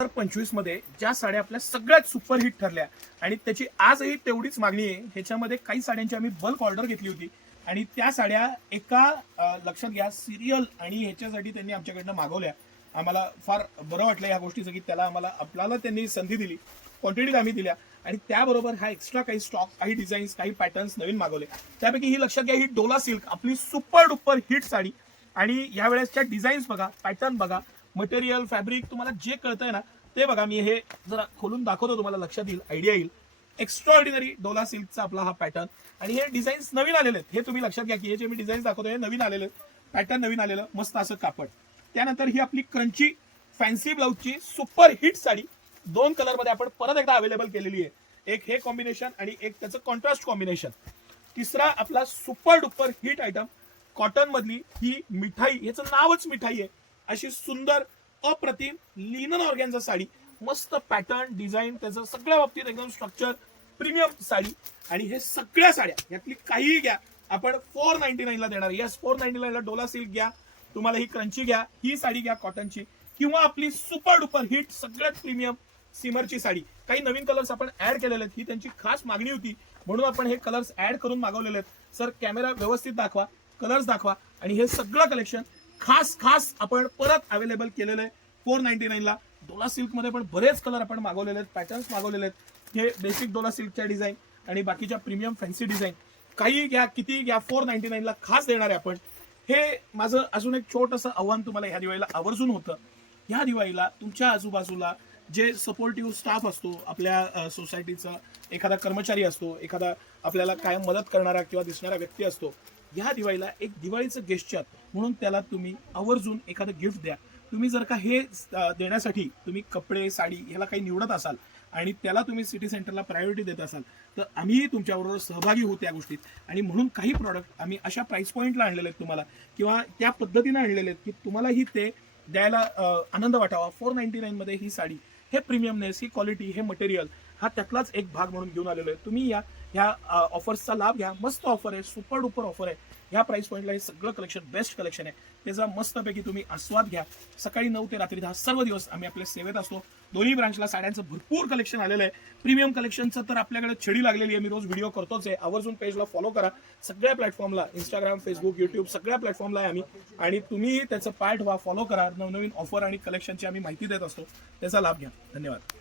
2025 मध्ये ज्या साड्या आपल्या सगळ्यात सुपरहिट ठरल्या आणि त्याची आजही तेवढीच मागणी आहे, ह्याच्यामध्ये काही साड्यांची आम्ही बल्क ऑर्डर घेतली होती आणि त्या साड्या एका लक्षात घ्या सिरियल आणि ह्याच्यासाठी त्यांनी आमच्याकडनं मागवल्या. आम्हाला फार बरं वाटलं या गोष्टीचं की आपल्याला त्यांनी संधी दिली, क्वांटिटीत आम्ही दिल्या आणि त्याबरोबर हा एक्स्ट्रा काही स्टॉक, काही डिझाईन्स, काही पॅटर्न्स नवीन मागवले. त्यापैकी ही लक्षात घ्या, ही डोला सिल्क आपली सुपर डुपर हिट साडी आणि यावेळेसच्या डिझाईन्स बघा, पॅटर्न बघा, मटेरियल, फॅब्रिक तुम्हाला जे कळतंय ना ते बघा. मी हे जरा खोलून दाखवतो, तुम्हाला लक्षात येईल, आयडिया येईल. एक्स्ट्रॉर्डिनरी डोला सिल्कचा आपला हा पॅटर्न आणि हे डिझाईन्स नवीन आलेले आहेत. हे तुम्ही लक्षात घ्या की हे जे मी डिझाईन्स दाखवतो हे नवीन आलेले आहेत, पॅटर्न नवीन आलेलं, मस्त असं कापड. त्यानंतर ही आपली क्रंची फॅन्सी ब्लाउजची सुपर हिट साडी 2 कलर मध्ये आपण परत एकदा अवेलेबल केलेली आहे. एक हे कॉम्बिनेशन आणि एक त्याचं कॉन्ट्रास्ट कॉम्बिनेशन. तिसरा आपला super duper hit item cotton मधली ही मिठाई, याचं नावच मिठाई आहे, अशी सुंदर अप्रतिम लिनन ऑर्गॅन्झा साडी, मस्त पॅटर्न, डिझाईन, त्याचं सगळ्या बाबतीत एकदम स्ट्रक्चर, प्रीमियम साडी. आणि हे सगळ्या साड्या यातली काहीही घ्या आपण 499 ला देणार. यस, 499 ला डोला सिल्क घ्या, तुम्हाला ही क्रंची घ्या, ही साडी घ्या कॉटनची, किंवा आपली सुपर डुपर हिट सगळ्यात प्रीमियम सिमरची साडी. काही नवीन कलर्स आपण ऍड केलेले आहेत, ही त्यांची खास मागणी होती म्हणून आपण हे कलर्स ऍड करून मागवलेले आहेत. सर कॅमेरा व्यवस्थित दाखवा, कलर्स दाखवा. आणि हे सगळं कलेक्शन खास आपण परत अवेलेबल केलेलं आहे 499 ला. डोला सिल्क मध्ये पण बरेच कलर आपण मागवलेले आहेत, पॅटर्न्स मागवलेले आहेत. हे बेसिक डोला सिल्कच्या डिझाईन आणि बाकीच्या प्रीमियम फॅन्सी डिझाईन, काही घ्या, किती घ्या, 499 ला खास देणार आहे आपण. हे माझं अजून एक छोटंसं आव्हान तुम्हाला ह्या दिवाळीला आवर्जून होतं. ह्या दिवाळीला तुमच्या आजूबाजूला जे सपोर्टिव्ह स्टाफ असतो, आपल्या सोसायटीचा एखादा कर्मचारी असतो, एखादा आपल्याला कायम मदत करणारा किंवा दिसणारा व्यक्ती असतो, ह्या दिवाळीला एक दिवाळीचं गेस्चर म्हणून त्याला तुम्ही आवर्जून एखादं गिफ्ट द्या. तुम्ही जर का हे देण्यासाठी तुम्ही कपडे, साडी ह्याला काही निवडत असाल आणि त्याला तुम्ही सिटी सेंटरला प्रायोरिटी देत असाल तर आम्हीही तुमच्याबरोबर सहभागी होऊ त्या गोष्टीत. आणि म्हणून काही प्रॉडक्ट आम्ही अशा प्राइस पॉईंटला आणलेले आहेत तुम्हाला, किंवा त्या पद्धतीने आणलेले आहेत की तुम्हालाही ते द्यायला आनंद वाटावा. 499 मध्ये ही साडी, हे प्रीमियमनेस, ही क्वालिटी, हे मटेरियल, हा त्यातलाच एक भाग म्हणून घेऊन आलेलो आहे. तुम्ही ह्या ऑफर्सचा लाभ घ्या. मस्त ऑफर आहे, सुपर डुपर ऑफर आहे. ह्या प्राइस पॉईंटला हे सगळं कलेक्शन, बेस्ट कलेक्शन आहे, त्याचा मस्तपैकी तुम्ही आस्वाद घ्या. सकाळी 9 ते रात्री 10 सर्व दिवस आम्ही आपल्या सेवेत असतो. दोन्ही ब्रांचला साड्यांचं भरपूर कलेक्शन आलेलं आहे. प्रीमियम कलेक्शनचं तर आपल्याकडे छडी लागलेली आहे, मी रोज व्हिडिओ करतोच आहे. आवर्जून पेजला फॉलो करा, सगळ्या प्लॅटफॉर्मला, इंस्टाग्राम, फेसबुक, युट्यूब, सगळ्या प्लॅटफॉर्मला आहे आम्ही. आणि तुम्ही त्याचं पार्ट व्हा, फॉलो करा. नवनवीन ऑफर आणि कलेक्शनची आम्ही माहिती देत असतो, त्याचा लाभ घ्या. धन्यवाद.